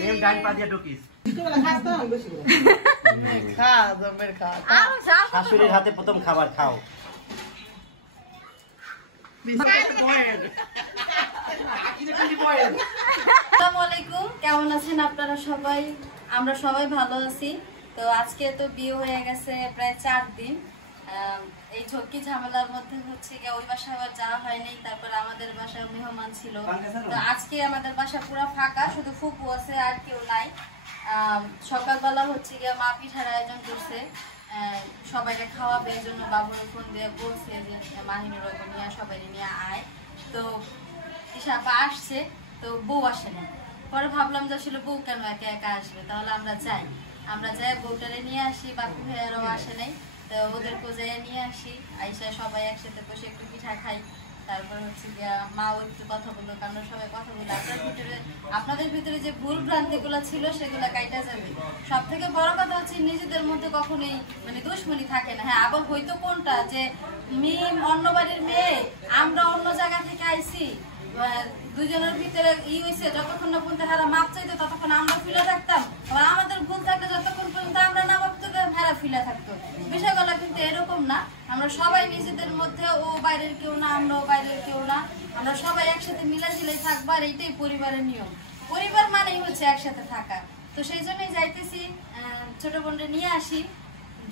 Name ডাইন পাতিয়া talkies শাশুড়ির হাতে প্রথম খাবার খাও। আসসালামু আলাইকুম, কেমন আছেন আপনারা সবাই? আমরা সবাই ভালো আছি। তো আজকে তো বিয়ে হয়ে গেছে প্রায় 4 দিন। এই ঝক্কি ঝামেলার মধ্যে হচ্ছে গিয়ে ওই বাসা আবার যাওয়া হয়নি, তারপর আমাদের বাসায় মেহমান ছিল। তো আজকে আমাদের বাসা পুরো ফাঁকা, শুধু ফুপু আছে আর কেউ নাই। সকালবেলা হচ্ছে গিয়ে মা পিঠার আয়োজন করছে, সবাইকে খাওয়াবে। এই জন্য বাবুর ফোন দিয়ে বলছে যে মাহিনুর নিয়ে সবাই নিয়ে আয়। তো ইশাপা আসছে, তো বউ আসে না। পরে ভাবলাম যে আসলে বউ কেন একা একা আসবে, তাহলে আমরা যাই বউটারে নিয়ে আসি। বাপু ভাইয়ারাও আসে নাই, তো ওদের কোজাইয়া নিয়ে আসি। আইসা সবাই একসাথে বসে একটু পিঠা খাই। তারপর হচ্ছে গিয়া মাও একটু কথা বললো, কারণ সবাই কথা বললো। আপনাদের ভিতরে যে ভুল ভ্রান্তি গুলা ছিল সেগুলো কাইটা যাবে। সব থেকে বড় কথা হচ্ছে নিজেদের মধ্যে কখনোই মানে দুশ্মনী থাকে না। হ্যাঁ, আবার হয়তো কোনটা যে মিম অন্য বাড়ির মেয়ে, আমরা অন্য জায়গা থেকে আইছি, দুজনের ভিতরে হয়েছে। যতক্ষণ না পর্যন্ত হারা মাপ চাইতো ততক্ষণ আমরা ফিলে থাকতাম, আবার আমাদের ভুল থাকলে যতক্ষণ পর্যন্ত আমরা না ভাবতো হারা ফিলে থাকতো। বিষয়গুলো কিন্তু এরকম না। আমরা সবাই নিজেদের মধ্যে, ও বাইরের কেউ না, আমরাও বাইরের কেউ না। আমরা সবাই একসাথে মিলাজিলাই থাকবো, আর এইটাই পরিবারের নিয়ম। পরিবার মানেই হচ্ছে একসাথে থাকা। তো সেই জন্যই যাইতেছি, ছোট বোনটা নিয়ে আসি।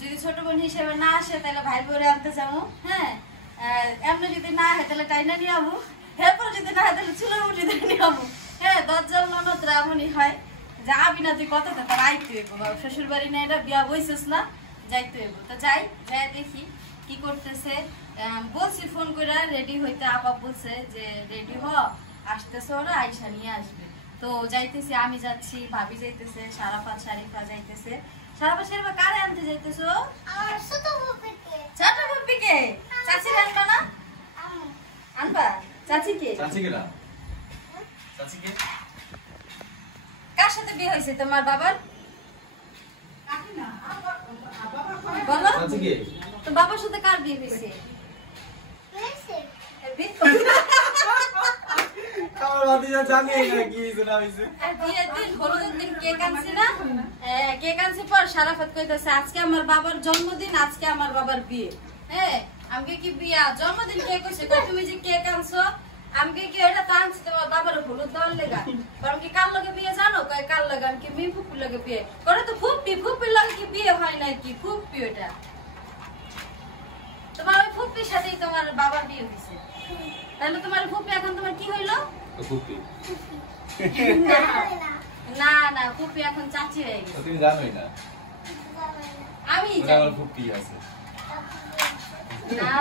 যদি ছোট বোন হিসেবে না আসে তাহলে ভাই বোরে আনতে যাবো। হ্যাঁ, এমনি যদি না হয় তাহলে টাইনা নিয়ে যাবো। এরপরে যদি না হয় তাহলে চুলের মুঠি দিয়ে নিয়ে যাবো। হ্যাঁ, 10 জন ননদরা এমনই হয় যে আবি না তুই কতটা তার আইতে হইব, শ্বশুর বাড়ি না এটা বিয়া বইছিস না, যাইতে হইব। তো যাই দেখি কি করতেছে। বলছি ফোন করে রেডি হইতে, আপা বলছে যে রেডি হ, আসতেছে ওরা, আইসা নিয়ে আসবে। তো যাইতেছি, আমি যাচ্ছি, ভাবি যাইতেছে, সারাফাত শারিফা যাইতেছে। সারাফাত শারিফা কারে আনতে যাইতেছো? ছোট ফুপিকে। চাচির আনবা না? আনবা? চাচি কে? কার সাথে বিয়ে হয়েছে তোমার বাবার? বলো তো, বাবার সাথে কার বিয়ে হয়েছে? আজকে আমার বাবার জন্মদিন, আজকে আমার বাবার বিয়ে। হ্যাঁ, আমাকে কি বিয়া জন্মদিন কে করছে? তুমি যে কেক আনছো, আমাকে কি এটা তো আনছি তোমার বাবার হলুদ দেওয়ার লেগা। কারণ কি কার লগে বিয়ে জানো? কার লগে? আমি কি মেয়ে ফুপির লগে বিয়ে করে? তো ফুপির লগে কি বিয়ে হয় না? কি ফুপি ওটা? তোমার ওই ফুপির সাথেই তোমার বাবার বিয়ে হয়েছে। তাহলে তোমার ফুপি এখন তোমার কি হইলো? না না, ফুপি এখন চাচি হয়ে গেছে। তুমি জানোই না? আমি আমার ফুপি আছে না,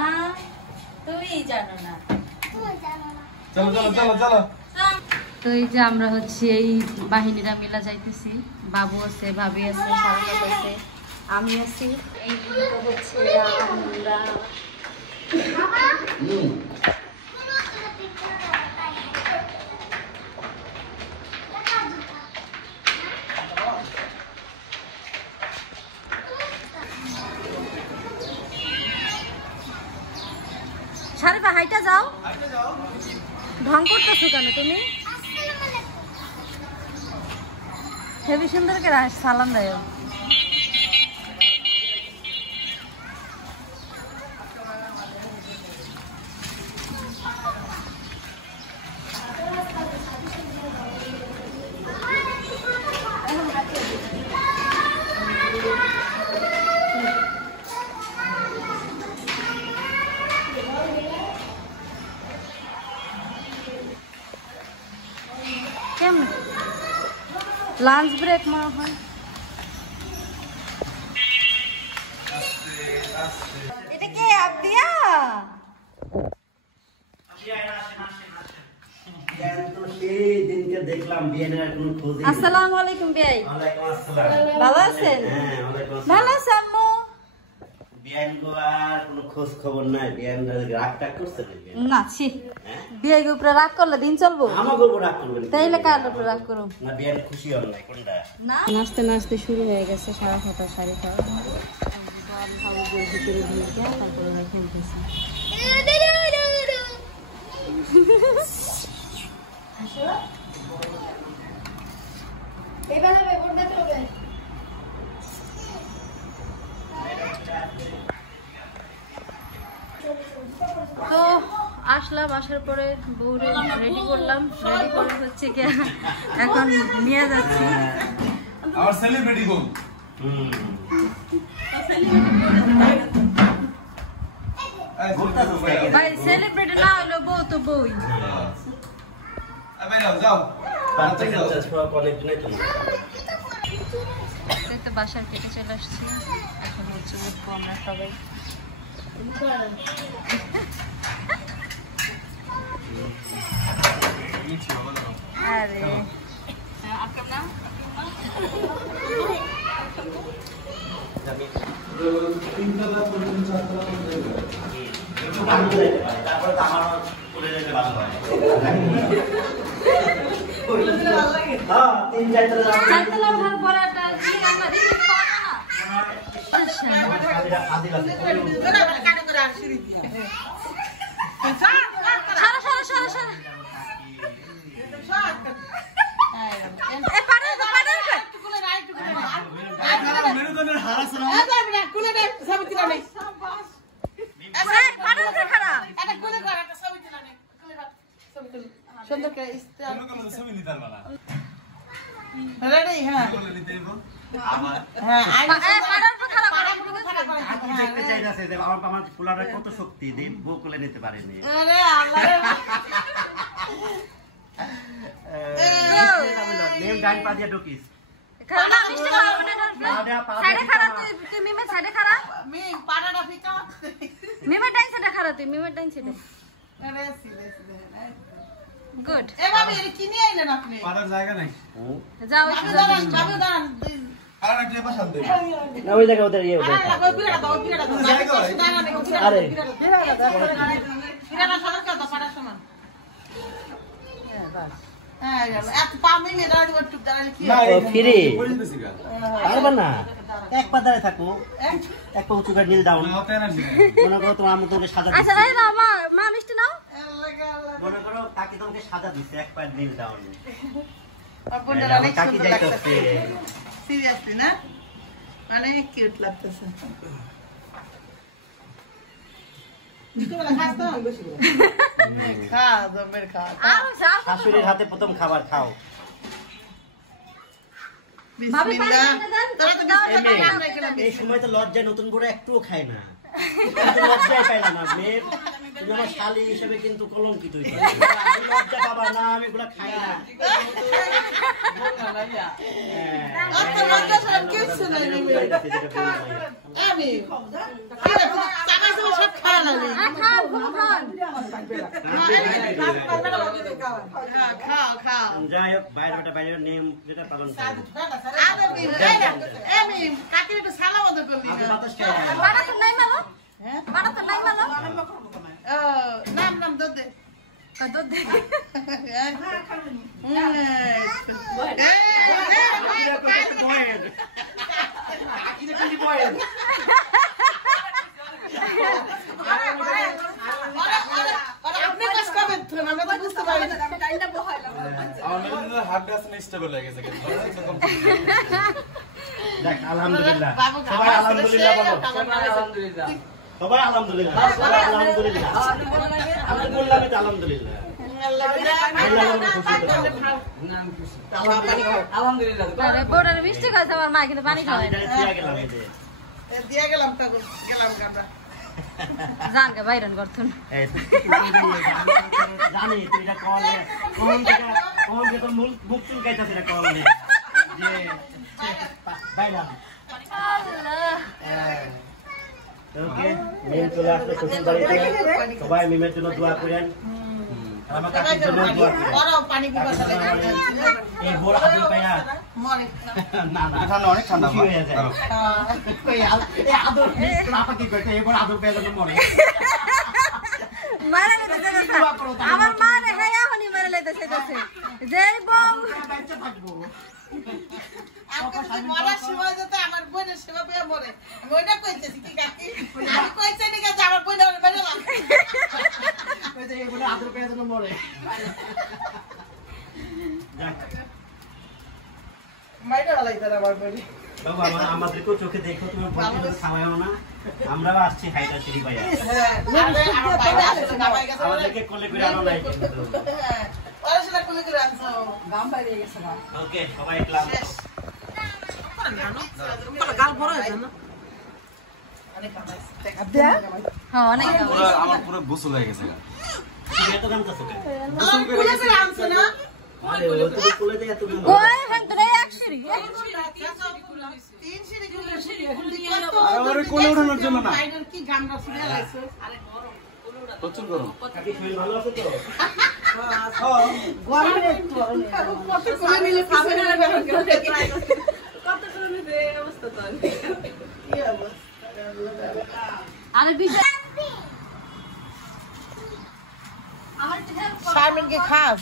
তুমি জানো না। চলো চলো চলো চলো। তো এই যে আমরা হচ্ছে এই বাহিনীরা মিলা যাইতেছি। বাবু আছে, ভাবি আছে, সারকাত আছে, আমি আছি। এই হচ্ছে আমরা। সারিফা হাইটা যাও, ঢং করতেছো কেন তুমি? হেবি সুন্দর করে সালাম দেয়। কেমন লাঞ্চ ব্রেক মনে হয়। এটা কে? আবিয়া? আসসালামু আলাইকুম ভাই। ভালো আছেন? ভালো আছে আম্মু। খোঁজ খবর নাই, রাগ টাগ করছে না? ছি, বিয়ের উপরে রাগ করলে দিন চলবো? আমাকে উপর রাগ করবেন? তাইলে কার উপরে রাগ করো? না, বিয়ান খুশি হন নাই কোনটা? নাচতে নাচতে শুরু হয়ে গেছে সারাফাত শারিফা। ভিতরে ঢুকে তারপরে ওরা খেলতেছে। আসলাম, আসার পরে বউরে রেডি করলাম, রেডি করে হচ্ছে কি এখন নিয়ে যাচ্ছি। আমার সেলিব্রিটি বউ ভাই সেলিব্রিটি না হলো বউ তো বউই। যাও এই তো বাসার কেটে চলে আসছি, এখন হচ্ছে উঠবো আমরা সবাই। আরে আপনার নাম? চারতলা ওঠার পরে একটা আমরা রিলিফ পাবো না। সারা সারা সারা সারা কত শক্তি বউ কোলে নিতে পারেনি। ডাইন পা দিয়ে ঢুকিস। গুড জায়গা নাই যাও ওই জায়গা ওদের ইয়ে আরে ফিরে পারবা না, এক পা দাঁড়ায় থাকো, এক পা উঁচু করে নীল ডাউন। মনে করো তোমার তোমাকে সাজা মনে করো কাকি তোমাকে সাজা দিচ্ছে, এক পা নীল ডাউন। কাকি যাইতেছে সিরিয়াসলি না, মানে কিউট লাগতেছে। শাশুড়ির হাতে প্রথম খাবার খাও। এই সময় তো লজ্জায় নতুন করে একটুও খায় না, লজ্জায় পাইলাম না মেয়ে, তুমি আমার শালী হিসেবে কিন্তু কলঙ্কিত হইছে। লজ্জা পাবা না, আমি এগুলা খাই না। যাই হোক বাইরে বাইরের নিয়ম যেটা পালন আলহামদুলিল্লাহ, সবাই আলহামদুলিল্লাহ বলো, সবাই আলহামদুলিল্লাহ, আলহামদুলিল্লাহ, আমি বললাম আলহামদুলিল্লাহ। মিষ্টি খাইছে আমার মা, কিন্তু পানি খাওয়াই দিয়ে গেলাম গেলাম জান কে বাইরন করতুন জানি তুই এটা কোন থেকে মুখ চুলকাইতাছিস এটা কল যে বাইলাম ওকে মেন চলে আসলে শ্বশুর বাড়িতে, সবাই মিমের জন্য দোয়া করেন, আমার কাকির জন্য দোয়া করেন। পানি এই বড় আদর পায়া না না ঠান্ডা, অনেক ঠান্ডা হয়ে যায়। এই আদর আপা কি করতে, এই বড় আদর পায়া যেন মরে মারা লেতেছে। আমার মা রে হ্যাঁ এখনই মারা লেতেছে যে বউ বাচ্চা থাকবো। মরার সময় যাতে আমার বোনের সেবা পেয়ে মরে, আমি ওইটা কইতেছি কি কাকি, আমি কইছি নাকি যে আমার বোন আমার বেড়ে লাগে কইতে এই বলে আদর পেয়ে যেন মরে। মাইরা লাইতা আমার বোন। বাবা আমাদেরকেও চোখে দেখো, তোমার বোনকে খাওয়াও না। আমরাও আসছি হাইটা সিঁড়ি পাইয়া হ্যাঁ আরে আমার বাইরে আসছে না ভাই গেছে আমাদেরকে কোলে করে আনো নাই কিন্তু হ্যাঁ ওরা সেটা কোলে করে আনছো গাম বাইরে গেছে না ওকে সবাই ক্লাস শেষ গাল বড় হয়েছে না অনেক কামাইছে হ্যাঁ অনেক পুরো আমার পুরো গোসল হয়ে গেছে তুমি এত দাম চাচ্ছ কেন কোলে করে আনছো না আরে ও তো কোলে দিয়ে এত দাম কই হ্যাঁ তো এক সিঁড়ি তিন সিঁড়ি কোলে সিঁড়ি আরে কোলে ওঠানোর জন্য না বাইরের কি গামটা ছিড়ে লাইছো আরে প্রচুর গরম কাকি শরীর ভালো আছে তো গরমে একটু কত করে নিলে খাবে না কত করে নিতে অবস্থা তো কি অবস্থা আরে বিষয় আমার একটু হেল্প করো শারমিন কি খাস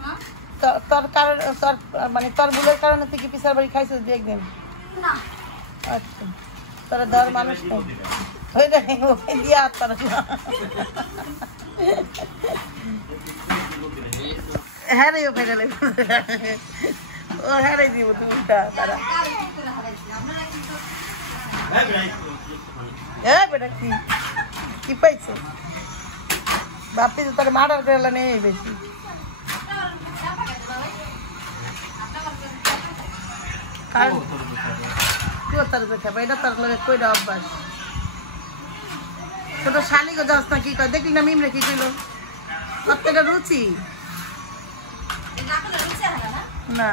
হ্যাঁ? তোর কারণ তোর মানে তোর ভুলের কারণে তুই কি পিছার বাড়ি খাইছিস দু একদিন না আচ্ছা তোর ধর মানুষ নেই হয়ে যায় ওকে দিয়া তোর হ্যাঁ রে ও ফেলে ও হ্যাঁ রে দিব তুমি উল্টা তারা আর একটু করে হারাইছি আপনারা কিন্তু ভাই ভাই হ্যাঁ বেটা কি কি পাইছো বাপি তো তোর মার্ডার করে নেই বেশি আর কেউ তার দেখাবে এটা তার লগে কইরা অভ্যাস ছোট শালিকে যাস না কি কয় দেখলি না মিমরে কি কইলো প্রত্যেকটা রুচি নাকলে রুচি হয় না না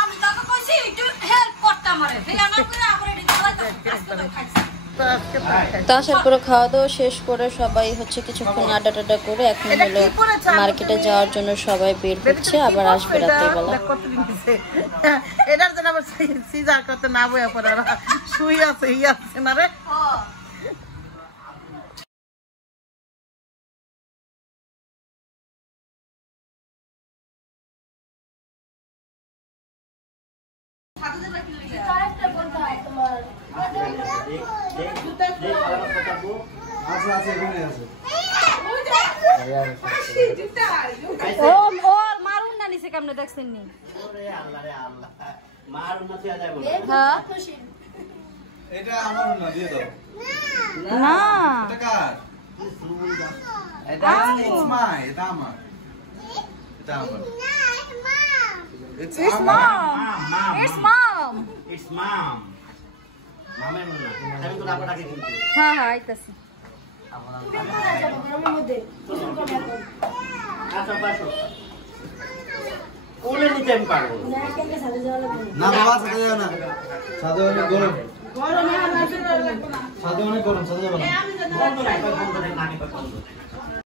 আমি তোকে কইছি একটু হেল্প করতে আমারে হেলা না করে আমারে এটা জ্বালাই তো খাইছি তো আজকে তো খাই। তো আসার পরে খাওয়া দাওয়া শেষ করে সবাই হচ্ছে কিছুক্ষণ আড্ডা টাড্ডা করে এখন এটা হলো কি পরেছো? মার্কেটে যাওয়ার জন্য সবাই বের হচ্ছে আবার আসবে রাত্রেবেলা এটার জন্য আবার সিজার করতে না বইয়া পড়ে শুই আছে ই আছে না রে ও আছে আছে এখানে আছে ও ও মারুন না নিছে কেমনে দেখছেন নি ওরে আল্লাহ রে আল্লাহ মার উন্নতি আ যাবে হ্যাঁ এটা আমার না দিয়ে দাও না এটা কার এটা ইটস মাই এটা আমার এটা আমার It's It's mom. mom. It's mom. It's mom. মামের না আমি তো ডাকটাকে কিন্তু হ্যাঁ হ্যাঁ আইতাছি আচ্ছা পাশো কোলে নিতে আমি পারবো না বাবা সাথে যাও না সাথে অনেক গরম সাথে অনেক গরম সাথে যাবো না বন্ধ নাই বন্ধ নাই নাকি বন্ধ